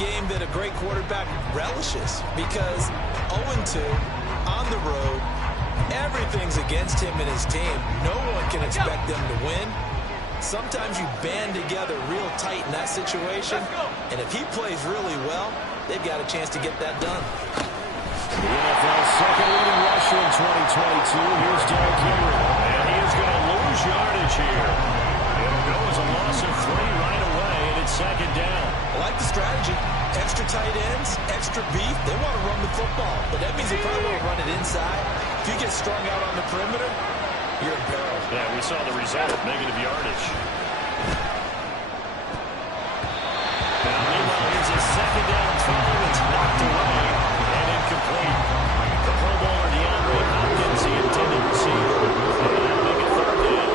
game that a great quarterback relishes because 0-2 on the road, everything's against him and his team. No one can expect them to win. Sometimes you band together real tight in that situation, and if he plays really well, they've got a chance to get that done. The NFL's second leading rusher in 2022. Here's Derrick Henry. And he is going to lose yardage here. It'll go as a loss of 3 right away, and it's second down. I like the strategy. Extra tight ends, extra beef. They want to run the football, but that means they probably want to run it inside. If you get strung out on the perimeter, you're in peril. Yeah, we saw the result of negative yardage. Now, meanwhile, here's a second down throw. It's knocked away and incomplete. The Pro Bowler DeAndre Hopkins, the intended receiver. And that'll make it third down.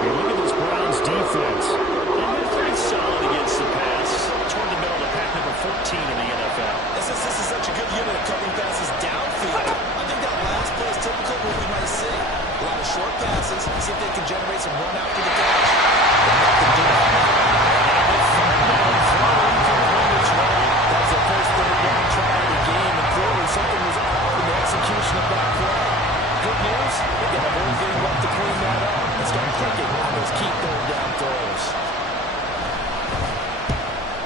You look at this Browns defense, and they're pretty solid against the pass. Toward the middle of the pack, number 14 in the NFL. This is such a good unit of covering passes downfield. I think that last play is typical of what we might see. A lot of short passes, see if they can generate some run after the catch. But nothing doing. And third down, throw incomplete as well. That was their first third down try of the game, and clearly something was off in the execution of that play. Good news, they got a whole game left to clean that up and start clicking on those key third down throws.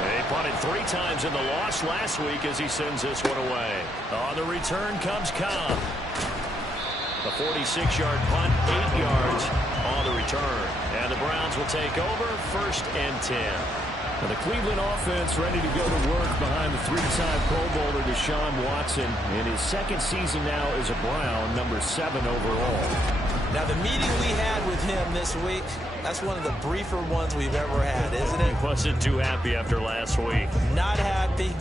They punted 3 times in the loss last week as he sends this one away. On the return comes Cobb. A 46-yard punt, 8 yards on the return. And the Browns will take over, 1st and 10. Now the Cleveland offense ready to go to work behind the 3-time Pro Bowler Deshaun Watson in his 2nd season now as a Brown, number 7 overall. Now the meeting we had with him this week, that's one of the briefer ones we've ever had, isn't it? He wasn't too happy after last week. Not happy.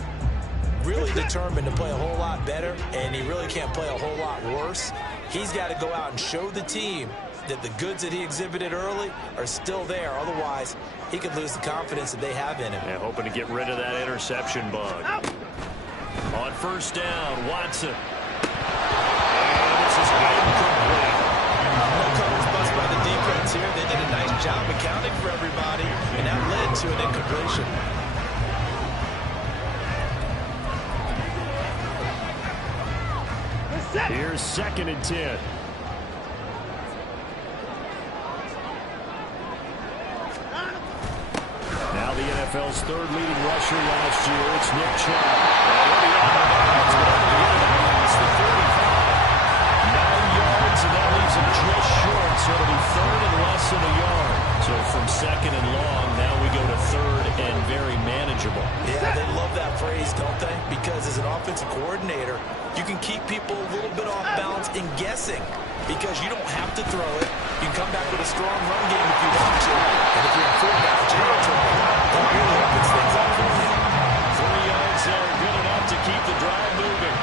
Really determined to play a whole lot better, and he really can't play a whole lot worse. He's got to go out and show the team that the goods that he exhibited early are still there. Otherwise, he could lose the confidence that they have in him. Yeah, hoping to get rid of that interception bug. On 1st down, Watson. And this is incomplete. No coverage bust by the defense here. They did a nice job accounting for everybody, and that led to an incompletion. Here's 2nd and 10. Now the NFL's 3rd leading rusher last year. It's Nick Chubb. The 35. 9 yards, and that leaves him just short. So it'll be 3rd and less than a yard. So from 2nd and long, now we go to 3rd and very manageable. Yeah, they love that phrase, don't they? Because as an offensive coordinator, you can keep people a little bit off balance in guessing because you don't have to throw it. You can come back with a strong run game if you want to. And if you're in fullback territory, that really opens things up for you. 3 yards there, good enough to keep the drive moving.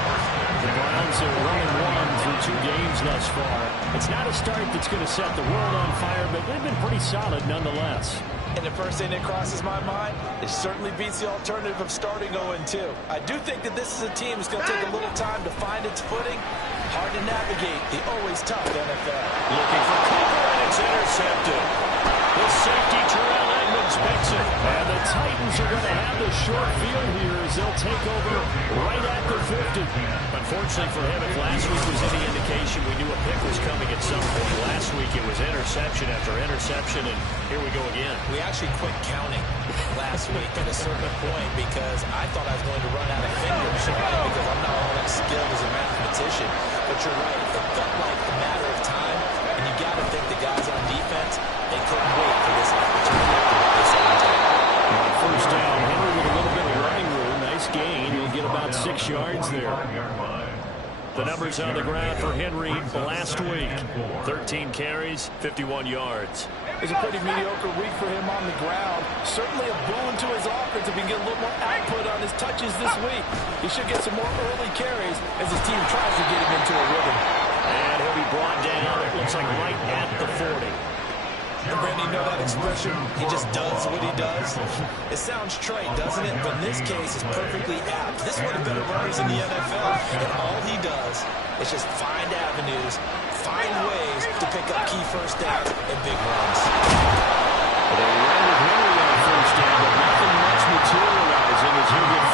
The Browns are running 1 through 2 games thus far. It's not a start that's going to set the world on fire, but they've been pretty solid nonetheless. And the first thing that crosses my mind, it certainly beats the alternative of starting 0-2. I do think that this is a team that's going to take a little time to find its footing. Hard to navigate the always tough NFL. Looking for Cooper, and it's intercepted. The safety, Terrell Edmunds, picks it. And the Titans are going to have the short field here as they'll take over right at the 50. Unfortunately for him, if last week was any indication, we knew a pick was coming at some point. Last week it was interception after interception, and here we go again. We actually quit counting last week at a certain point because I thought I was going to run out of fingers, right? Because I'm not all that skilled as a mathematician. But you're right, it felt like a matter of time, and you got to think the guys on defense, they couldn't wait for this opportunity to get this on time. 1st down, Henry with a little bit of running room. Nice gain. He'll get about 6 yards there. The numbers on the ground for Henry last week. 13 carries, 51 yards. It was a pretty mediocre week for him on the ground. Certainly a boon to his offense if he can get a little more output on his touches this week. He should get some more early carries as his team tries to get him into a rhythm. And he'll be brought down, it looks like right at the 40. And Randy, you know that expression? He just does what he does. It sounds trite, doesn't it? But in this case, it's perfectly apt. This is one of the better runners in the NFL. And all he does is just find avenues, find ways to pick up key first downs and big runs. They ran with Henry on 1st down, but nothing much materializing as he'll get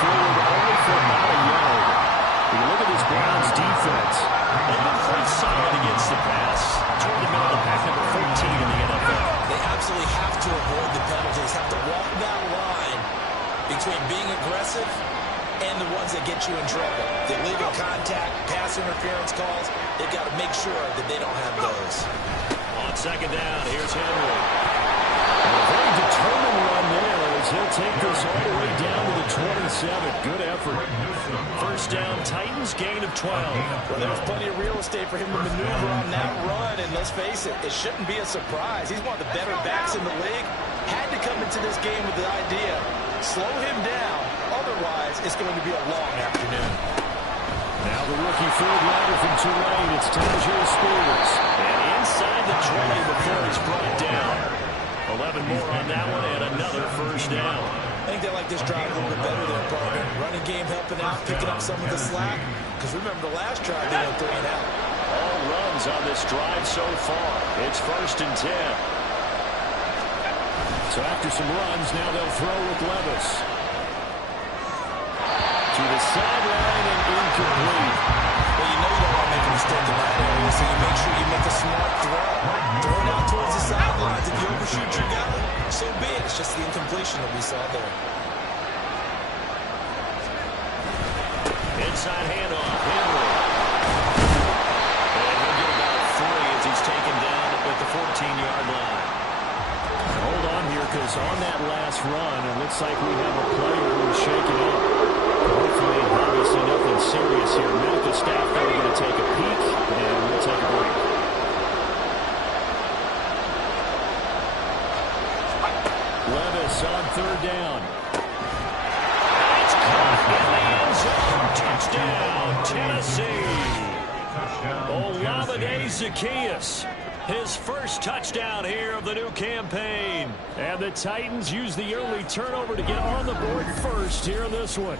being aggressive and the ones that get you in trouble. The illegal contact, pass interference calls, they've got to make sure that they don't have those. On second down, here's Henry. And a very determined run there as he'll take this all the way down to the 27. Good effort. First down, Titans, gain of 12. Well, there's plenty of real estate for him to maneuver on that run, and let's face it, it shouldn't be a surprise. He's one of the better backs in the league. Had to come into this game with the idea, slow him down, otherwise it's going to be a long afternoon. Now the rookie third rider from Tulane, it's Tyjae Spears. And inside the 20 before he's brought down. 11 more on that one and another first down. I think they like this drive a little bit better than partner. Running game helping out, picking up some of the slack. Because remember the last drive, they went 3 and out. All runs on this drive so far. It's first and 10. So after some runs, now they'll throw with Levis. To the sideline and incomplete. Well, you know you don't want to make a mistake in that area, so you make sure you make a smart throw. Throw it out towards the sidelines. If you overshoot your guy, so be it. It's just the incompletion that we saw there. Inside handoff, Henry. And he'll get about 3 as he's taken down at the 14-yard line. Hold on here, because on that last run, it looks like we have a player who's shaken up. Hopefully, obviously nothing serious here. Medical staff, though, are going to take a peek, and we'll take a break. Levis on third down. It's caught in the end zone. Touchdown, Tennessee. Olamide Zaccheaus. His first touchdown here of the new campaign. And the Titans use the early turnover to get on the board first here in this one.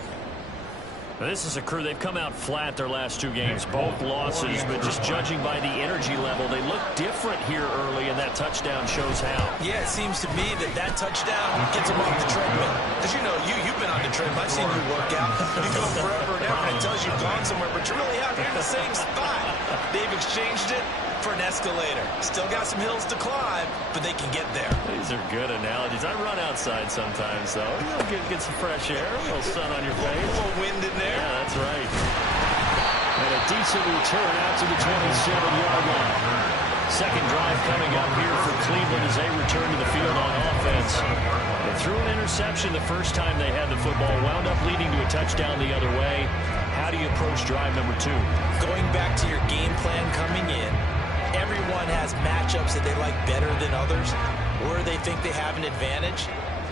This is a crew, they've come out flat their last 2 games, both losses, but just judging by the energy level, they look different here early, and that touchdown shows how. Yeah, it seems to me that touchdown gets them off the treadmill. Because, you know, you've been on the treadmill. I've seen you work out. You go forever and ever, and it tells you've gone somewhere, but you're really out here in the same spot. They've exchanged it for an escalator. Still got some hills to climb, but they can get there. These are good analogies. I run outside sometimes, though. Get some fresh air, a little sun on your face. A little wind in there. Yeah, that's right. And a decent return out to the 27-yard line. Second drive coming up here for Cleveland as they return to the field on offense. They threw an interception the first time they had the football, wound up leading to a touchdown the other way. How do you approach drive number 2? Going back to your game plan coming in, everyone has matchups that they like better than others, where they think they have an advantage.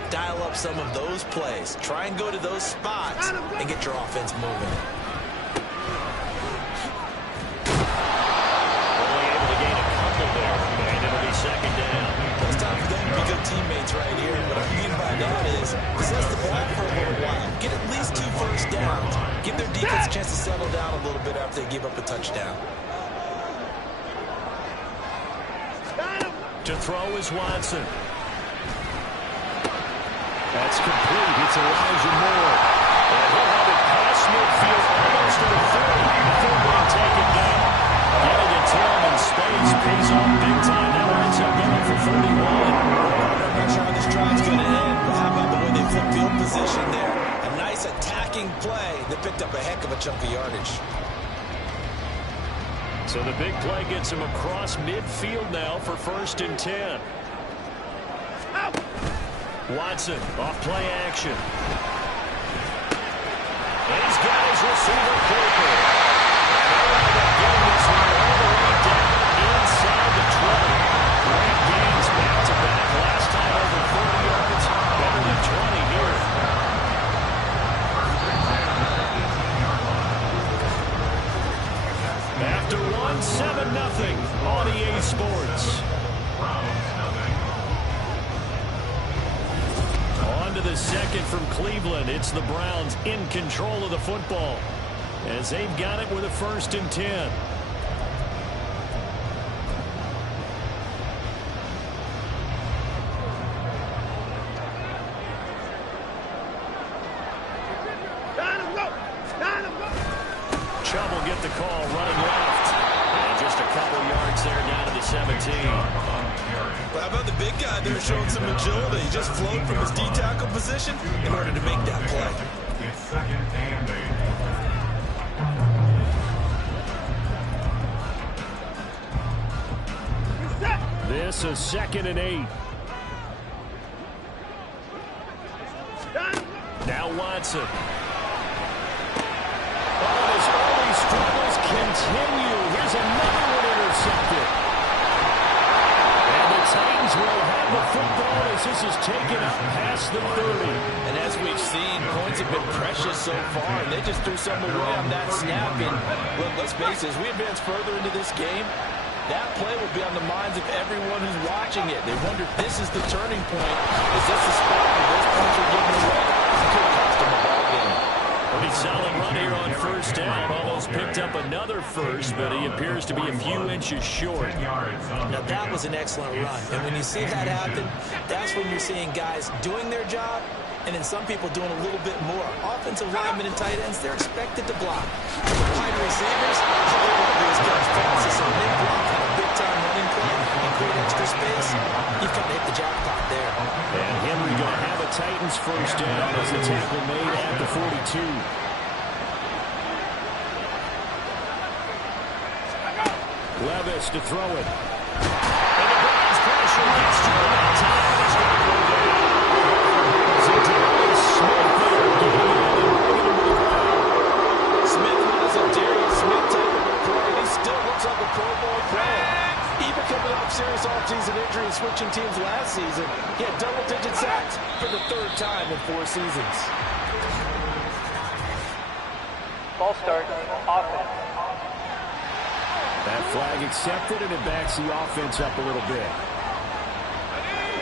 Dial up some of those plays. Try and go to those spots and get your offense moving. Only able to gain a couple there, and it'll be second down. It's time for them to be good teammates right here. What I mean by that is possess the ball for a little while. Get at least 2 first downs. Give their defense a chance to settle down a little bit after they give up a touchdown. To throw is Watson. That's complete. It's Elijah Moore. And he'll have it past midfield almost to the 30 before being taken down. Getting it to him in space pays off big time. That winds up going for 41. I'm not sure how this drive's going to end, but how about the way they flip field position there? A nice attacking play that picked up a heck of a chunk of yardage. So the big play gets him across midfield now for first and 10. Watson off play action. And he's got his receiver Cooper. And they'll end up getting this one all the way down inside the 20. Great gains back-to-back. Last time over 40 yards. Better than 20 here. After one, 7-0 on EA Sports. On to the second from Cleveland. It's the Browns in control of the football as they've got it with a first and 10. Chubb will get the call running left. And just a couple yards there down to the 17. But how about the big guy there showing some agility? He just flowed from his D-tackle position in order to make that play. It's second and 8. This is 2nd and 8. Now Watson. Oh, his early struggles continue. Here's another one intercepted. And the Titans will have the football as this is taken up past the 30. And as we've seen, points have been precious so far, and they just threw some away on that snap. And look, let's face it, as we advance further into this game, that play will be on the minds of everyone who's watching it. They wonder if this is the turning point. Is this the spot where those points are given away? It could cost them a ball game. Pretty solid run here on first down. Almost picked up another first, but he appears to be a few inches short. Now, that was an excellent run. And when you see that happen, that's when you're seeing guys doing their job and then some people doing a little bit more. Offensive linemen and tight ends, they're expected to block. Wide receivers, all they want to do is catch passes. So when they block on a big-time running play and create extra space, you've kind of hit the jackpot there. And Henry going to have a Titans first down as the tackle made at the 42. Levis to throw it. And the Browns pressure gets to him that time. He's going to go down. Smith was a Darius Smith type of play. He still looks like a Pro Bowl player. Even coming off serious offseason injury and switching teams last season, he had double-digit sacks for the 3rd time in 4 seasons. Ball start, offense. That flag accepted, and it backs the offense up a little bit.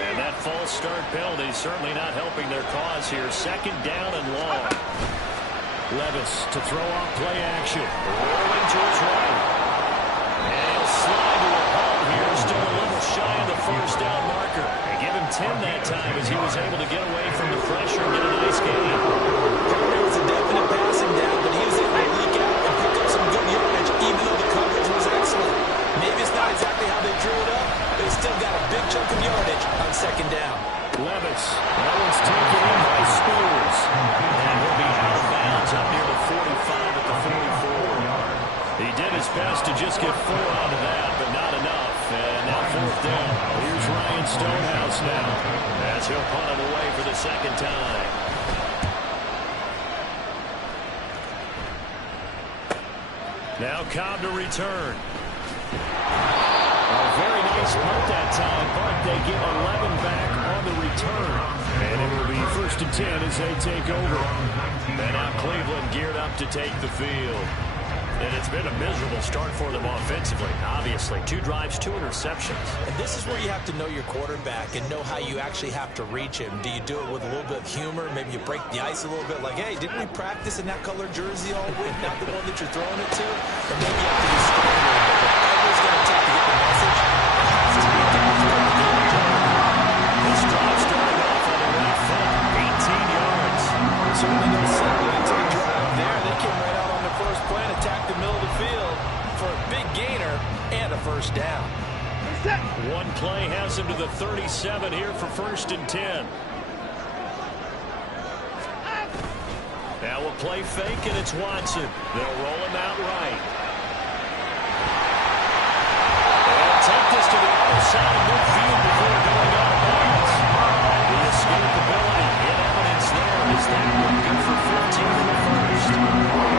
And that false start penalty certainly not helping their cause here. 2nd down and long. Levis to throw off play action. Rolling to his right. And he'll slide to a halt here. Still a little shy of the first down marker. They give him 10 that time as he was able to get away from the pressure and get a nice gain. It was a definite passing down, but he was able to leak out and pick up some good yardage, even though the coverage was excellent. Maybe it's not exactly how they drew it up, but he still got a big chunk of yardage on 2nd down. Levis. That one's taken in by Spears. And he'll be out of bounds up near the 45 at the 44. He did his best to just get 4 out of that, but not enough. And now 4th down. Here's Ryan Stonehouse now as he'll punt it away for the 2nd time. Now Cobb to return. A very nice punt that time, but they give 11 back on the return. And it will be 1st and 10 as they take over. And now Cleveland geared up to take the field. And it's been a miserable start for them offensively, obviously. 2 drives, 2 interceptions. And this is where you have to know your quarterback and know how you actually have to reach him. Do you do it with a little bit of humor? Maybe you break the ice a little bit, like, hey, didn't we practice in that color jersey all week? Not the one that you're throwing it to? Or maybe you have to be strong a little bit. Whatever's going to take to get the message, it has to be done to get the game going. This drive started off on the right foot, 18 yards. Certainly no settle into the drive there. They came right out on the first play and attacked the middle of the field for a big gainer and a 1st down. One play has him to the 37 here for 1st and 10. Now a play fake, and it's Watson. They'll roll him out right. They'll take this to the other side of midfield before going out of bounds. The escapability in evidence there is that one good for 15 in the 1st.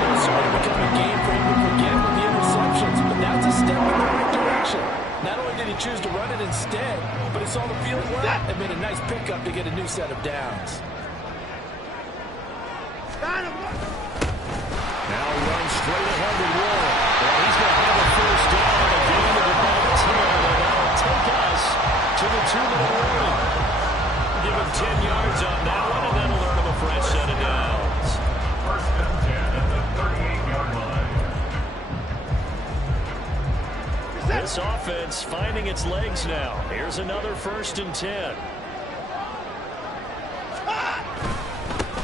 It's sort of become a game for him to forget with the interceptions, but that's a step in the right direction. Not only did he choose to run it instead, but he saw the field well and made a nice pickup to get a new set of downs. Now runs straight ahead with Warren. Well, he's going to have a 1st down on a gain of about 10, and that'll take us to the 2-minute warning. Give him 10 yards on that one, and that'll earn him a fresh set of downs. 1st and 10 at the 38-yard line. This offense finding its legs now. Here's another 1st and 10.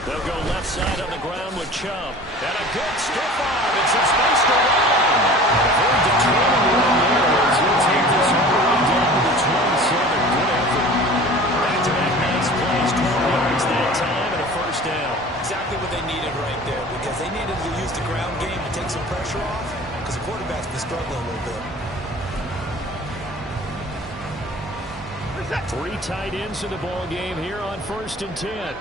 They'll go left side on the ground with Chubb. And a good stiff arm and some space to run. A very determined run there as he'll take this all the way down to the 27. what they needed right there, because they needed to use the ground game to take some pressure off, because the quarterback's been struggling a little bit. 3 tight ends in the ball game here on 1st and 10.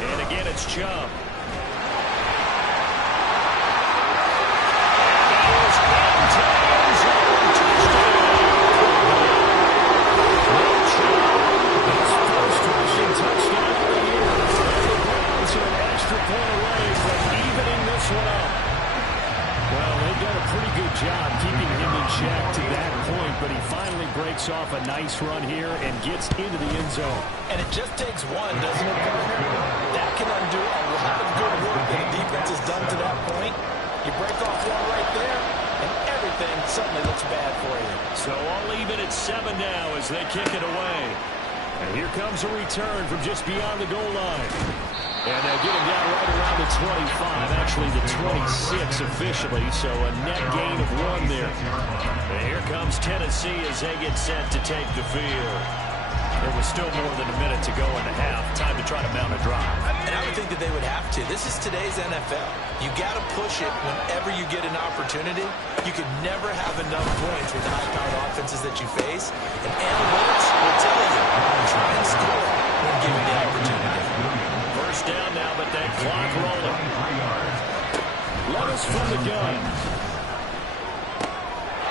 And again, it's Chubb. Job keeping him in check to that point, but he finally breaks off a nice run here and gets into the end zone. And it just takes one, doesn't it, partner? That can undo a lot of good work that the defense has done to that point. You break off one right there, and everything suddenly looks bad for you. So all even at 7 now as they kick it away. And here comes a return from just beyond the goal line. And they'll get him down right around the 25, actually the 26 officially, so a net gain of 1 there. And here comes Tennessee as they get set to take the field. There was still more than a minute to go in the half. Time to try to mount a drive. And I would think that they would have to. This is today's NFL. You got to push it whenever you get an opportunity. You can never have enough points with the high-powered offenses that you face. And analytics will tell you, try and score when given the opportunity. First down now, but that clock rolling. Levis from the gun.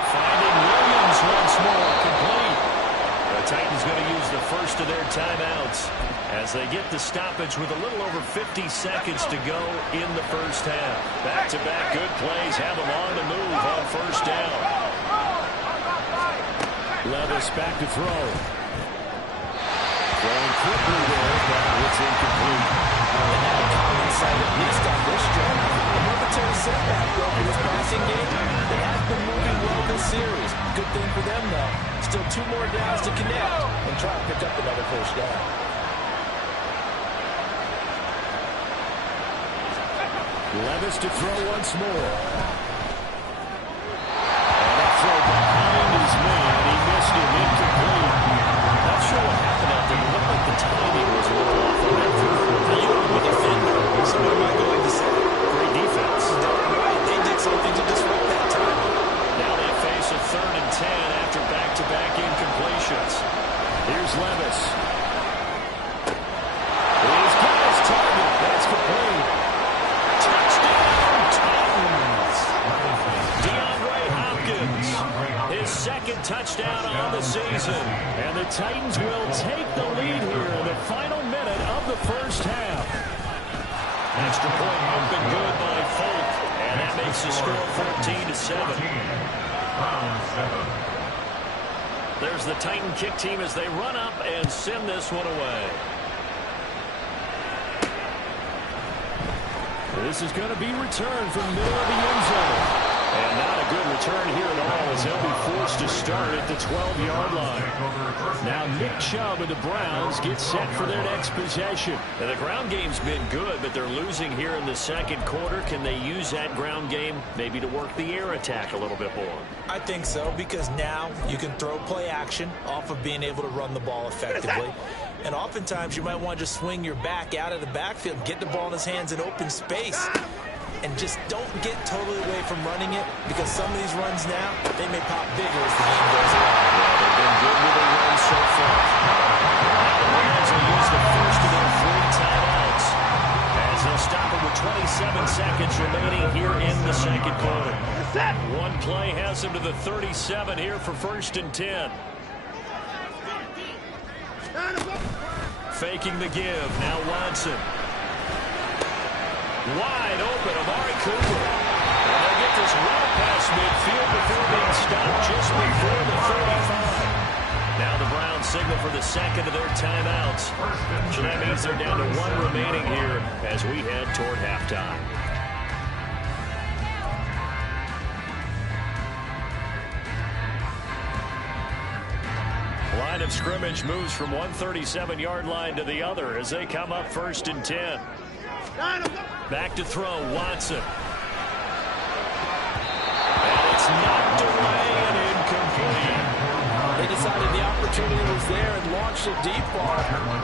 Finding Williams once more, complete. The Titans going to use the first of their timeouts as they get the stoppage with a little over 50 seconds to go in the first half. Back-to-back good plays have them on the move on first down. Levis back to throw. Throwing quickly there, but it's incomplete. And now Collins said at least on this drive, a momentary setback though for this passing game. They have been moving well this series. Good thing for them though. Still 2 more downs to connect and try to pick up another first down. Levis to throw once more. And a throw behind his man. He missed him, incomplete. Not sure what happened out there. It looked like the timing was a little off on that throw. Now, you know, with defender, so what am I going to say? Great defense. Right, they did something to disrupt that time. Now they face a 3rd and 10 after back-to-back incompletions. Here's Levis. He's got his target. That's complete. Touchdown, Titans. DeAndre Hopkins. His 2nd touchdown on the season. And the Titans will take the lead here in the final minute of the first half. Extra point up and good by Folk. And that makes the score 14-7. There's the Titan kick team as they run up and send this one away. This is going to be returned from the middle of the end zone. And not a good return here at all as they'll be forced to start at the 12-yard line. Now Nick Chubb and the Browns get set for their next possession. Now, the ground game's been good, but they're losing here in the 2nd quarter. Can they use that ground game maybe to work the air attack a little bit more? I think so, because now you can throw play action off of being able to run the ball effectively. And oftentimes you might want to just swing your back out of the backfield, get the ball in his hands in open space, and just don't get totally away from running it, because some of these runs now, they may pop bigger as the game goes on. Yeah, they've been good with their runs so far. Now the Rams will use the first of their 3 timeouts as they'll stop it with 27 seconds remaining here in the 2nd quarter. One play has them to the 37 here for 1st and 10. Faking the give. Now Watson. Wide open, Amari Cooper. And they get this well past midfield before being stopped just before the 35. Now the Browns signal for the 2nd of their timeouts. So that means they're down to 1 remaining here as we head toward halftime. Line of scrimmage moves from one 37-yard line to the other as they come up 1st and 10. Back to throw, Watson. And it's knocked away and incomplete. They decided the opportunity was there and launched a deep ball,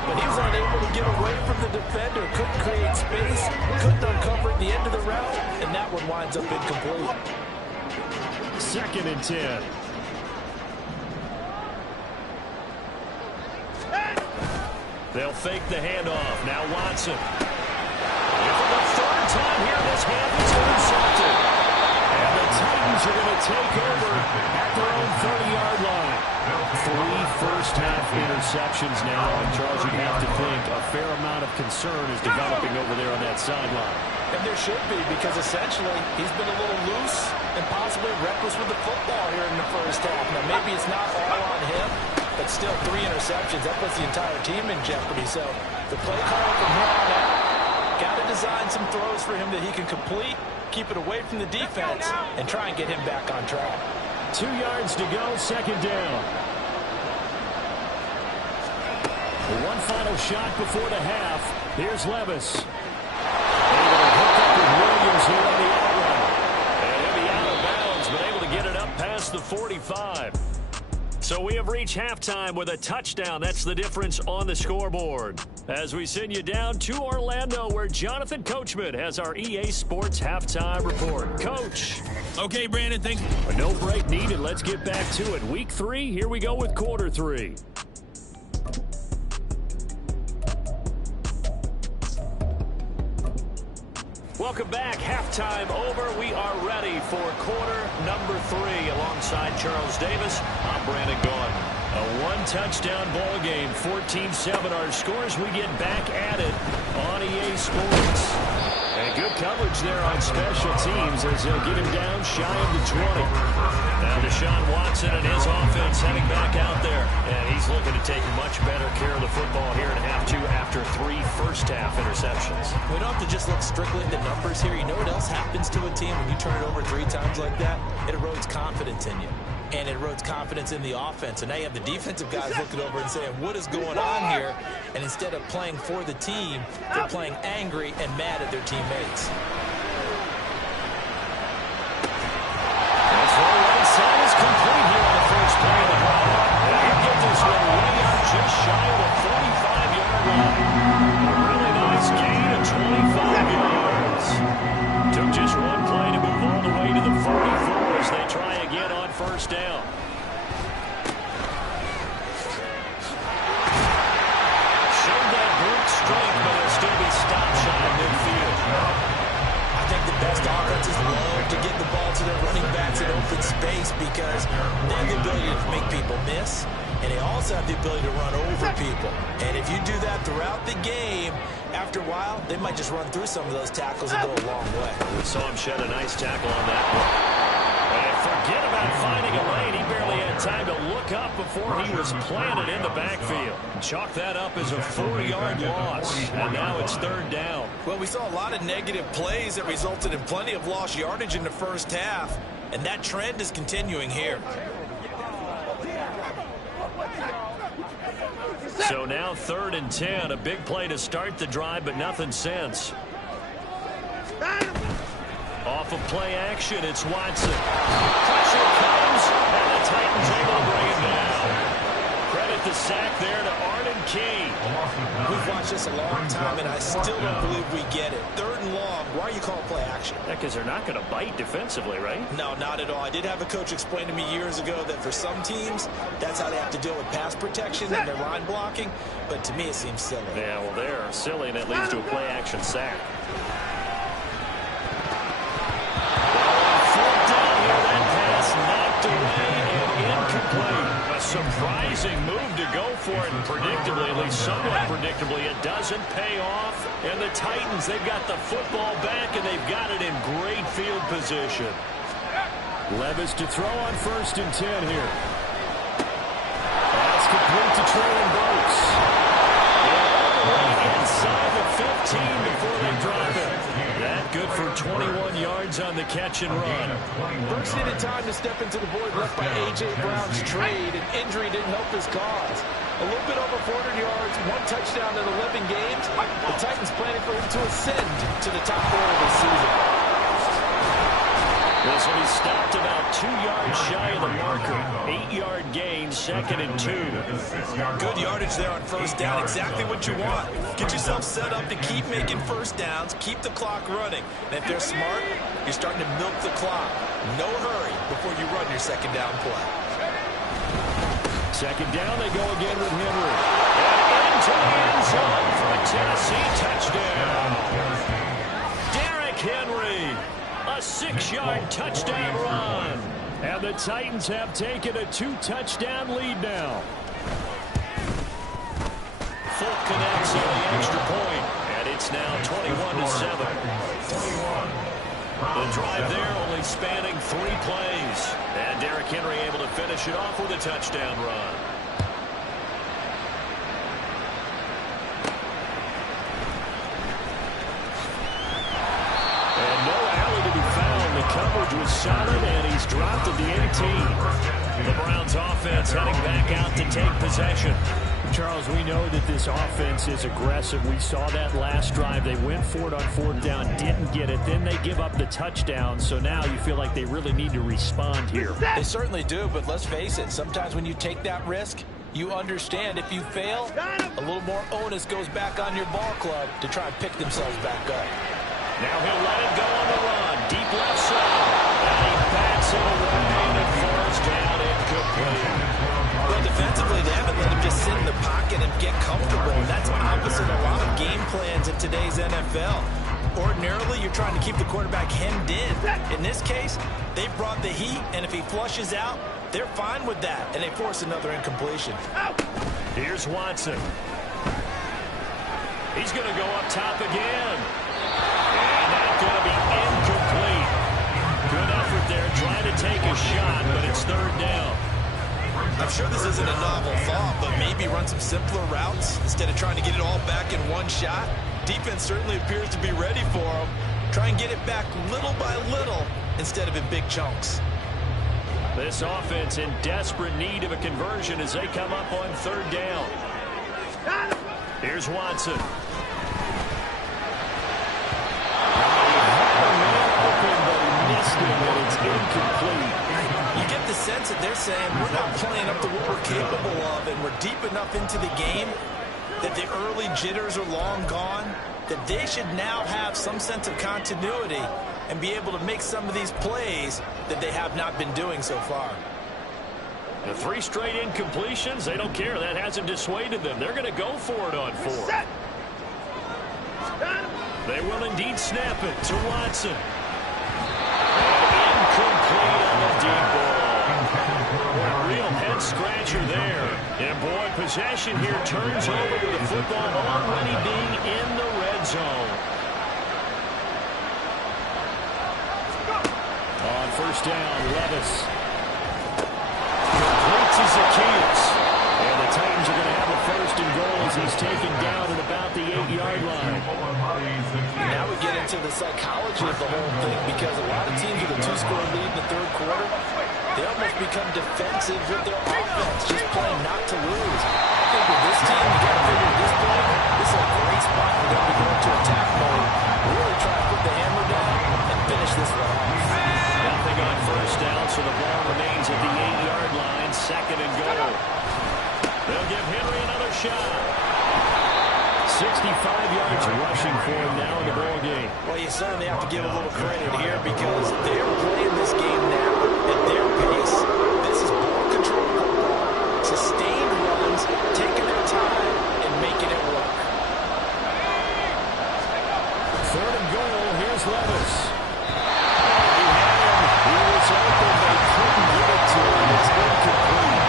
but he was unable to get away from the defender, couldn't create space, couldn't uncover at the end of the route, and that one winds up incomplete. 2nd and 10. They'll fake the handoff. Now Watson. And for the 3rd time here, this half is intercepted. And the Titans are going to take over at their own 30-yard line. 3 first-half interceptions now. And Charles, you'd have to think a fair amount of concern is developing over there on that sideline. And there should be, because essentially he's been a little loose and possibly reckless with the football here in the first half. Now, maybe it's not all on him, but still 3 interceptions. That puts the entire team in jeopardy. So the play call from here on out, got to design some throws for him that he can complete, keep it away from the defense, and try and get him back on track. 2 yards to go, 2nd down. One final shot before the half. Here's Levis. Able to hook up with Williams here on the outrun. And he'll be out of bounds, but able to get it up past the 45. So we have reached halftime with a touchdown. That's the difference on the scoreboard. As we send you down to Orlando, where Jonathan Coachman has our EA Sports halftime report. Coach. Okay, Brandon, thanks. No break needed. Let's get back to it. Week 3, here we go with quarter 3. Welcome back. Halftime over. We are ready for quarter number 3. Alongside Charles Davis, I'm Brandon Gaudin. A 1-touchdown ball game, 14-7 our scores. We get back at it on EA Sports. And good coverage there on special teams as they'll get him down shy of the 20. Now Deshaun Watson and his offense heading back out there. And he's looking to take much better care of the football here in half 2 after 3 first-half interceptions. We don't have to just look strictly at the numbers here. You know what else happens to a team when you turn it over 3 times like that? It erodes confidence in you. And it erodes confidence in the offense. And now you have the defensive guys looking over and saying, what is going on here? And instead of playing for the team, they're playing angry and mad at their teammates. That's right side is complete here on the first play of the drive. And he'll get this one way out just shy of the 45-yard line. A really nice gain of 25 yards. Took just one play to move all the way to the 44 as they try again on first down. Showed that brute strength, but he'll still be stopped shy of midfield. I think the best offenses love to get the ball to their running backs in open space because they have the ability to make people miss, and they also have the ability to run over people. And if you do that throughout the game, after a while, they might just run through some of those tackles and go a long way. We saw him shed a nice tackle on that one. And forget about finding a lane. He barely had time to look up before he was planted in the backfield. Chalk that up as a 4-yard loss. And now it's 3rd down. Well, we saw a lot of negative plays that resulted in plenty of lost yardage in the first half, and that trend is continuing here. So now 3rd and 10. A big play to start the drive, but nothing since. Off of play action, it's Watson. Pressure comes, and the Titans able to bring him down. Credit the sack there to Arden Key. We've watched this a long time, and I still don't believe we get it. 3rd and long, why are you calling play action? Because they're not going to bite defensively, right? No, not at all. I did have a coach explain to me years ago that for some teams, that's how they have to deal with pass protection and their line blocking, but to me it seems silly. Yeah, well, they're silly, and it leads to a play action sack. A surprising move to go for it, and predictably, at least somewhat predictably, it doesn't pay off. And the Titans, they've got the football back, and they've got it in great field position. Levis to throw on 1st and 10 here. That's complete to Traylon Burks. Inside the 15 before they drop it. That good for 21 yards on the catch and run. Burks needed time to step into the void left by A.J. Brown's trade, and injury didn't help his cause. A little bit over 400 yards, 1 touchdown in 11 games. The Titans planning for him to ascend to the top 4 of the season. This will be stopped about 2 yards shy of the marker. 8-yard gain, 2nd and 2. Good yardage there on first down. Exactly what you want. Get yourself set up to keep making first downs, keep the clock running. And if they're smart, you're starting to milk the clock. No hurry before you run your second down play. Second down, they go again with Henry. And into the end zone for a Tennessee touchdown. Derrick Henry, a 6-yard touchdown run. And the Titans have taken a 2-touchdown lead now. Fulk connects on the extra point, and it's now 21-7. The drive there only spanning 3 plays. And Derrick Henry able to finish it off with a touchdown run. And no alley to be found. The coverage was solid, and he's dropped at the 18. The Browns offense heading back out to take possession. Charles, we know that this offense is aggressive. We saw that last drive. They went for it on 4th down, didn't get it. Then they give up the touchdown. So now you feel like they really need to respond here. They certainly do, but let's face it. Sometimes when you take that risk, you understand if you fail, a little more onus goes back on your ball club to try and pick themselves back up. Now he'll let it go on the run. Deep left side. And he bats it away. And first down, incomplete. Well, defensively, they haven't let him just sit in the pocket and get comfortable. And that's opposite a lot of game plans in today's NFL. Ordinarily, you're trying to keep the quarterback hemmed in. In this case, they've brought the heat, and if he flushes out, they're fine with that, and they force another incompletion. Here's Watson. He's going to go up top again. And that's going to be incomplete. Good effort there, trying to take a shot, but it's 3rd down. I'm sure this isn't a novel thought, but maybe run some simpler routes instead of trying to get it all back in one shot. Defense certainly appears to be ready for him. Try and get it back little by little instead of in big chunks. This offense in desperate need of a conversion as they come up on 3rd down. Here's Watson. Open, but he missed it, and it's incomplete. You get the sense that they're saying we're not playing up to what we're capable of, and we're deep enough into the game that the early jitters are long gone, that they should now have some sense of continuity and be able to make some of these plays that they have not been doing so far. The 3 straight incompletions, they don't care. That hasn't dissuaded them. They're going to go for it on 4th. They will indeed snap it to Watson. Incomplete on the deep ball. A real head-scratcher there. And, boy, possession here turns over with the football already being in the red zone. On 1st down, Levis. Complete to Zacchaeus. And the Titans are going to have a 1st and goal as he's taken down at about the 8-yard line. Now we get into the psychology of the whole thing, because a lot of teams with a 2-score lead in the 3rd quarter, they almost become defensive with their offense, just playing not to lose. I think with this team, you got to figure at this point, this is a great spot for them to go into attack mode, really try to put the hammer down and finish this one off. Nothing on 1st down, so the ball remains at the 8-yard line, 2nd and goal. They'll give Henry another shot. 65 yards rushing for him now in the ball game. Well, you certainly have to give a little credit here, because they're playing this game now at their pace. This is ball control football, sustained runs, taking their time and making it work. 3rd and goal, here's Levis. He was open, they couldn't get it to him. It's incomplete.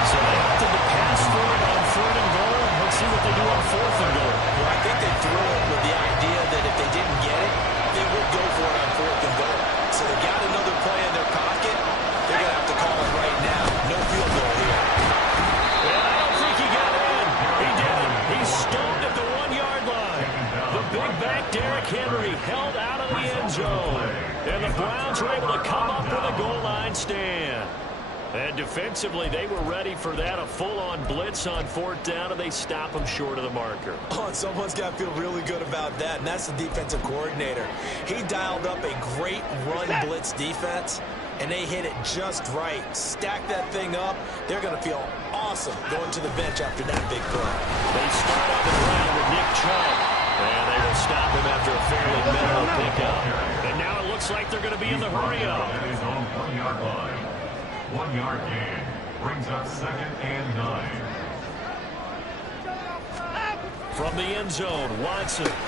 So they opted to pass for it on 3rd and goal. Let's see what they do on 4th and goal. Well, I think they threw it with the idea that if they didn't get it, they would go for it on 4th and goal. So they got another play in their pocket. They're going to have to call it right now. No field goal here. And I don't think he got in. He didn't. He's stoned at the 1-yard line. The big back Derrick Henry held out of the end zone. And the Browns were able to come up with a goal line stand. And defensively, they were ready for that. A full-on blitz on 4th down, and they stop them short of the marker. Oh, and someone's got to feel really good about that, and that's the defensive coordinator. He dialed up a great run blitz defense, and they hit it just right. Stack that thing up. They're going to feel awesome going to the bench after that big play. They start on the ground with Nick Chubb, and they will stop him after a fairly minimal pickup. And now it looks like they're going to be in the hurry-up. That is on 1-yard line. 1-yard gain brings up 2nd and 9. From the end zone, Watson. There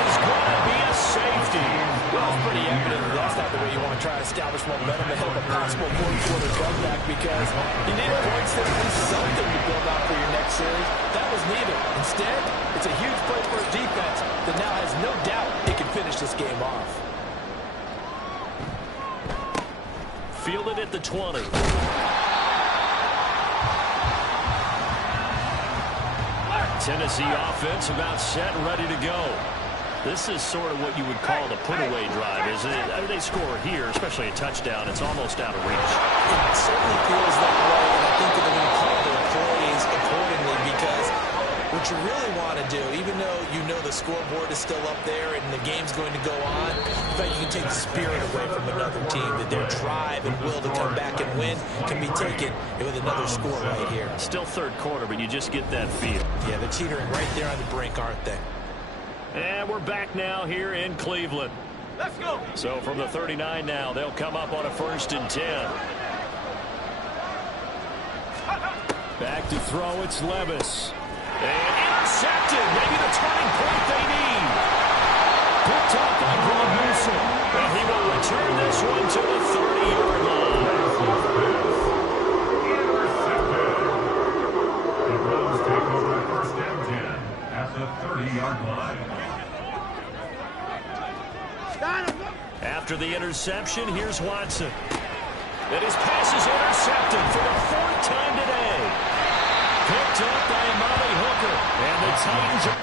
is going to be a safety. Well, it's pretty evident that that's not the way you want to try to establish momentum ahead of a possible fourth-quarter comeback, because you need points that at least something to build out for your next series. That was needed. Instead, it's a huge play for a defense that now has no doubt it can finish this game off. Fielded at the 20. Tennessee offense about set and ready to go. This is sort of what you would call the put-away drive, isn't it? I mean, they score here, especially a touchdown. It's almost out of reach. It certainly feels that way, and I think they're going to call their plays accordingly, because what you really want to do, even though you know the scoreboard is still up there and the game's going to go on, in fact, you can take the spirit away from another team, that their drive and will to come back and win can be taken with another score right here. Still 3rd quarter, but you just get that feel. Yeah, they're teetering right there on the brink, aren't they? And we're back now here in Cleveland. Let's go. So from the 39 now, they'll come up on a 1st and 10. Back to throw, it's Levis. And intercepted. Maybe the turning point they need. Picked up by Greg Newsom. And he will return this one to the 30-yard line. The Browns take over 1st and 10 at the 30-yard line. After the interception, here's Watson. And his pass is intercepted for the 4th time today. Picked up by Amari Hooker. And the Titans are...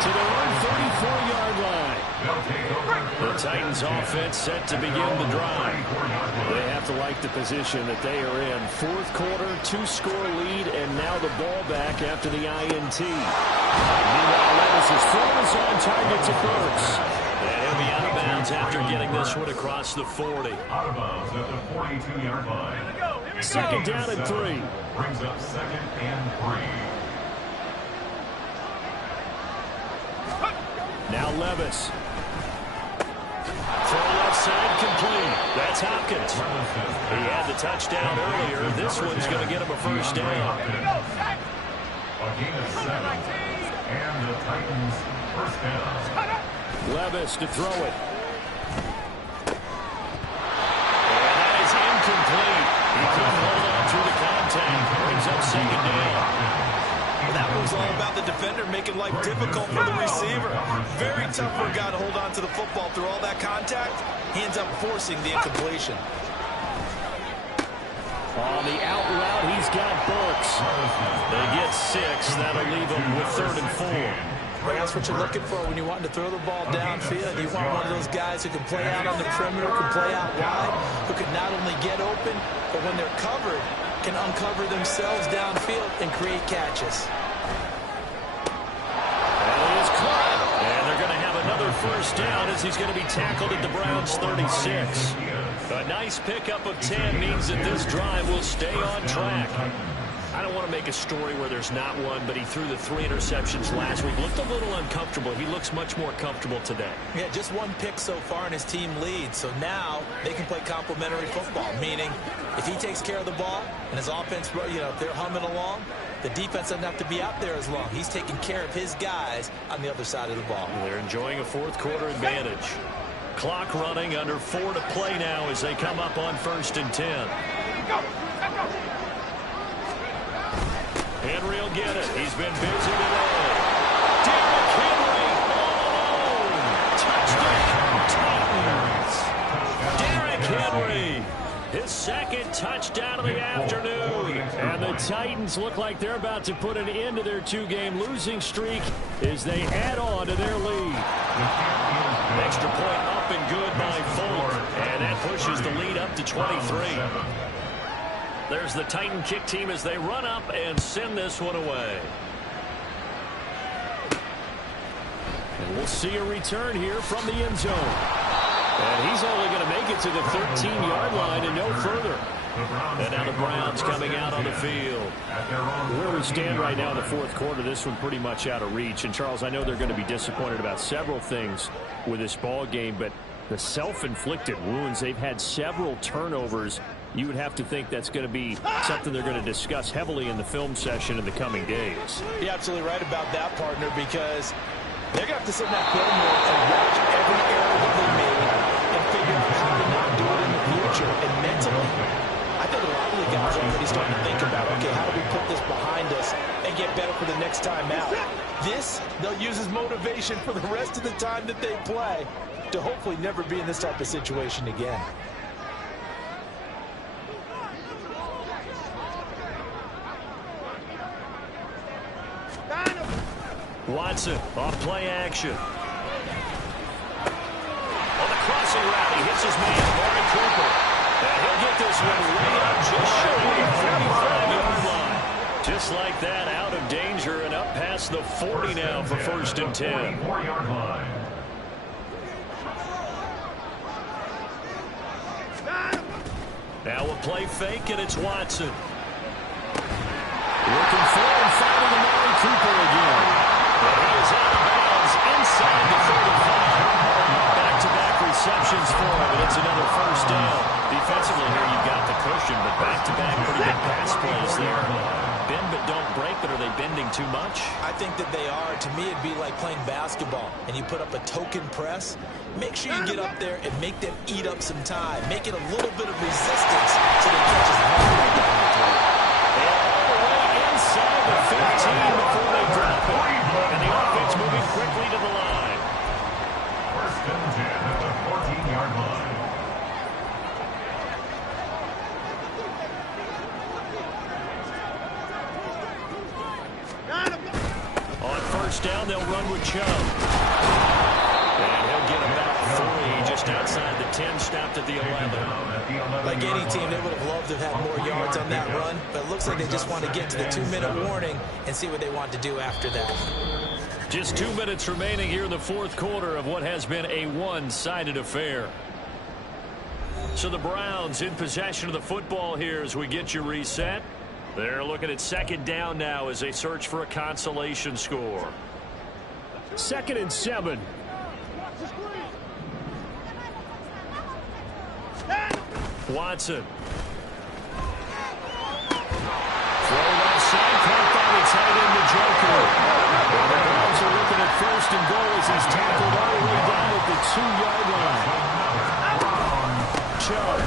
to their own 34-yard line. The Titans offense set to begin the drive. They have to like the position that they are in. 4th quarter, 2-score lead, and now the ball back after the INT. Meanwhile, Levis' throw is on target to Burks. And he'll be out of bounds after getting this one across the 40. Out of bounds at the 42-yard line. 2nd down and 3. Brings up 2nd and 3. Now Levis. Throw left side complete. That's Hopkins. He had the touchdown earlier. This one's going to get him a 1st down. A gain of 7. And the Titans 1st down. Levis to throw it. And that is incomplete. He couldn't hold on through the contact. Brings up 2nd down. Well, that was all about the defender making life difficult for the receiver. Very tough for a guy to hold on to the football through all that contact. He ends up forcing the incompletion. On the out route, he's got Burks. They get 6. That'll leave them with 3rd and 4. Well, that's what you're looking for when you want to throw the ball downfield. You want one of those guys who can play out on the perimeter, can play out wide, who can not only get open, but when they're covered, can uncover themselves downfield and create catches. And he is caught. And they're going to have another 1st down as he's going to be tackled at the Browns' 36. A nice pickup of 10 means that this drive will stay on track. I don't want to make a story where there's not one, but he threw the 3 interceptions last week. Looked a little uncomfortable. He looks much more comfortable today. Yeah, just 1 pick so far and his team leads. So now they can play complementary football, meaning if he takes care of the ball and his offense, if they're humming along, the defense doesn't have to be out there as long. He's taking care of his guys on the other side of the ball. They're enjoying a 4th quarter advantage. Clock running, under 4 to play now as they come up on 1st and 10. Henry will get it. He's been busy today. Derrick Henry all alone. Touchdown, Titans. Derrick Henry His second touchdown of the afternoon. And the Titans look like they're about to put an end to their two-game losing streak as they add on to their lead. Extra point up and good by Folk. And that pushes the lead up to 23. There's the Titan kick team as they run up and send this one away. And we'll see a return here from the end zone. And he's only going to make it to the 13-yard line and no further. And now the Browns coming out on the field. Where we stand right now in the fourth quarter, this one pretty much out of reach. And, Charles, I know they're going to be disappointed about several things with this ball game, but the self-inflicted wounds, they've had several turnovers. You would have to think that's going to be something they're going to discuss heavily in the film session in the coming days. You're absolutely right about that, partner, because they're going to have to sit in that film room and watch every error that they made and figure out how to not do it in the future. And mentally, I think a lot of the guys are already starting to think about, okay, how do we put this behind us and get better for the next time out? This, they'll use as motivation for the rest of the time that they play to hopefully never be in this type of situation again. Watson off play action. On the crossing route, he hits his man, Amari Cooper. And he'll get this one way up just shy of the 45-yard line. Just like that, out of danger and up past the 40 now for first and 10. 44-yard line. Now a play fake, and it's Watson. Looking for and finding Amari Cooper again. But he is out of bounds inside the 35. Back-to-back receptions for him, and it's another first down. Defensively here, you've got the cushion, but back-to-back pretty good pass plays there. Bend but don't break, but are they bending too much? I think that they are. To me, it'd be like playing basketball, and you put up a token press. Make sure you get up there and make them eat up some time. Make it a little bit of resistance so they catch us right down the throat. And all the way inside the 15 before they drop it. And the offense moving quickly to the line. First and 10 at the 14-yard line. On first down, they'll run with Chubb. And he'll get about 3 just outside the 10, stopped at the 11. Like any team, they would have loved to have had more yards on that run, but it looks like they just want to get to the 2-minute warning and see what they want to do after that. Just 2 minutes remaining here in the fourth quarter of what has been a one-sided affair. So the Browns in possession of the football here as we get you reset. They're looking at second down now as they search for a consolation score. 2nd and 7. Watson. Throw left side, caught by the tight end, the Joker. And the Browns are looking at first and goal as he's tackled all the way down at the 2-yard line. Chubb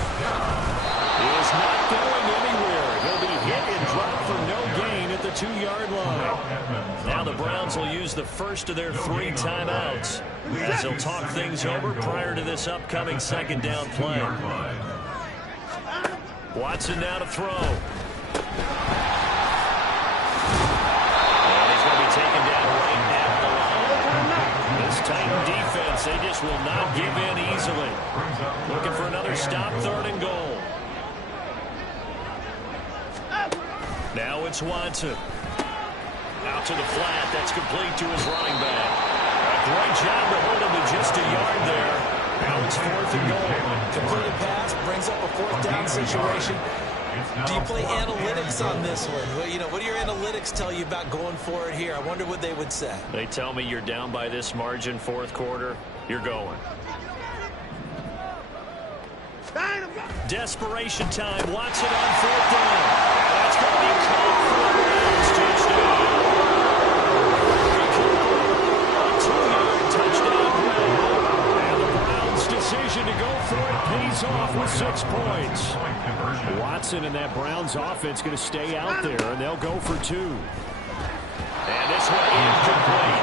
is not going anywhere. He'll be hit and dropped for no gain at the 2-yard line. Now the Browns will use the first of their 3 timeouts as they'll talk things over prior to this upcoming second down play. Watson now to throw. And he's going to be taken down right at the line. This Titan defense, they just will not give in easily. Looking for another stop, 3rd and goal. Now it's Watson. Out to the flat. That's complete to his running back. A great job to hold him to just a yard there. Now it's 4th and goal. Completed pass brings up a 4th down situation. Do you play analytics on this one? Well, you know, what do your analytics tell you about going for it here? I wonder what they would say. They tell me you're down by this margin, 4th quarter. You're going. Desperation time. Watson on 4th down. That's going to be caught for a Browns touchdown. A 2-yard touchdown play. And the Browns' decision to go for it pays off with 6 points. Watson and that Browns offense going to stay out there, and they'll go for 2. And this one incomplete.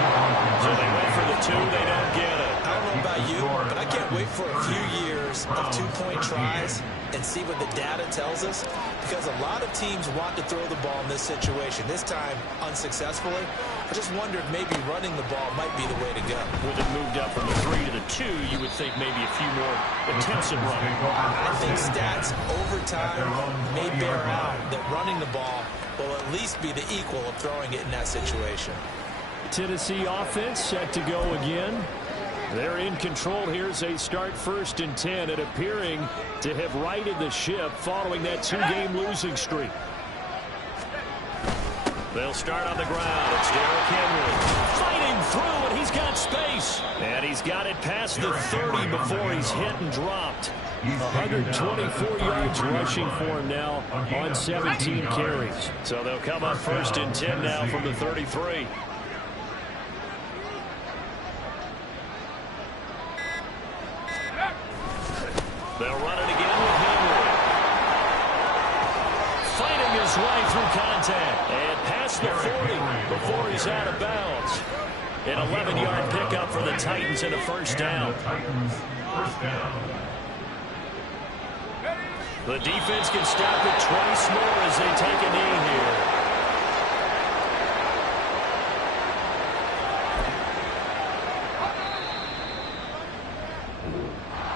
So they went for the 2. They don't get it. I don't know about you, but I can't wait for a few years of two-point tries and see what the data tells us, because a lot of teams want to throw the ball in this situation. This time, unsuccessfully. I just wonder if maybe running the ball might be the way to go. With it moved up from the 3 to the 2, you would think maybe a few more attempts at running. I think stats over time may bear out that running the ball will at least be the equal of throwing it in that situation. Tennessee offense set to go again. They're in control here as they start 1st and 10 and appearing to have righted the ship following that 2-game losing streak. They'll start on the ground. It's Derrick Henry fighting through, and he's got space. And he's got it past the 30 before he's hit and dropped. 124 yards rushing for him now on 17 carries. So they'll come up 1st and 10 now from the 33. They'll run it again with Henry. Fighting his way through contact. And past the 40 before he's out of bounds. An 11-yard pickup for the Titans and a 1st down. The defense can stop it twice more as they take a knee here.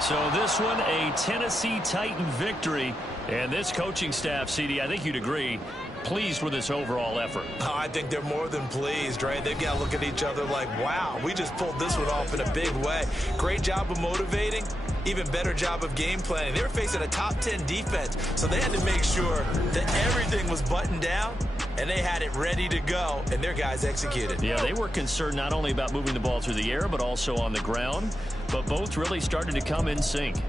So this one, a Tennessee Titan victory. And this coaching staff, CD, I think you'd agree, pleased with this overall effort. Oh, I think they're more than pleased, right? They've got to look at each other like, wow, we just pulled this one off in a big way. Great job of motivating. Even better job of game planning. They were facing a top 10 defense, so they had to make sure that everything was buttoned down, and they had it ready to go, and their guys executed. Yeah, they were concerned not only about moving the ball through the air, but also on the ground. But both really started to come in sync.